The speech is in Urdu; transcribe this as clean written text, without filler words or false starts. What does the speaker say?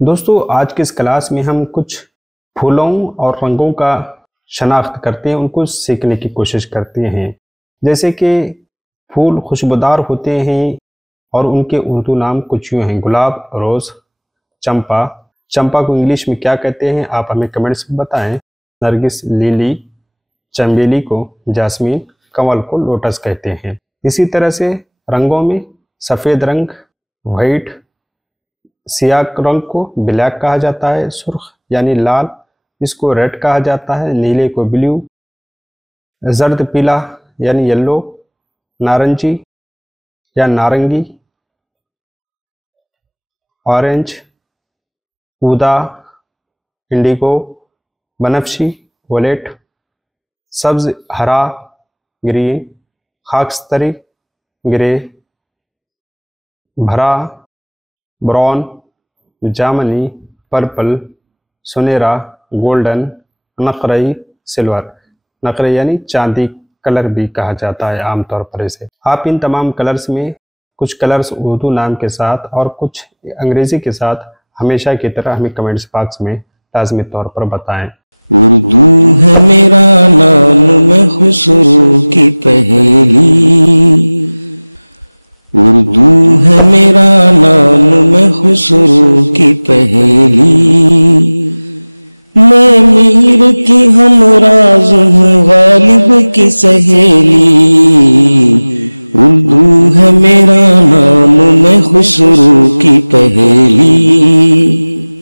دوستو آج کے اس کلاس میں ہم کچھ پھولوں اور رنگوں کا شناخت کرتے ہیں، ان کو سیکھنے کی کوشش کرتے ہیں۔ جیسے کہ پھول خوشبودار ہوتے ہیں اور ان کے اردو نام کچھ یوں ہیں: گلاب، روز، چمپا۔ چمپا کو انگلش میں کیا کہتے ہیں آپ ہمیں کمنٹس میں بتائیں۔ نرگس، لیلی، چنبیلی کو جاسمین، کنول کو لوٹس کہتے ہیں۔ اسی طرح سے رنگوں میں سفید رنگ وائٹ، سیاہ رنگ کو بلیک کہا جاتا ہے، سرخ یعنی لال اس کو ریڈ کہا جاتا ہے، نیلے کو بلیو، زرد پیلا یعنی یلو، نارنجی یا نارنگی، اورنج، اودہ، انڈیگو، بنفشی، ویلیٹ، سبز، ہرا، گرین، خاکستری، گرے، بھرا، براؤن، جامنی، پرپل، سنہرا، گولڈن، نقرئی، سلور۔ نقرئی یعنی چاندی کلر بھی کہا جاتا ہے عام طور پر اسے۔ آپ ان تمام کلرز میں کچھ کلرز اردو نام کے ساتھ اور کچھ انگریزی کے ساتھ ہمیشہ کی طرح ہمیں کمنٹس باکس میں لازمی طور پر بتائیں۔ اردو ہے میرا نام، میں خسرو کی پہیلی۔ اردو ہے میرا نام، میں خسرو کی پہیلی۔ میں میر کی ہمراز ہوں، غالب کی سہیلی۔ اردو ہے میرا نام، میں خسرو کی پہیلی۔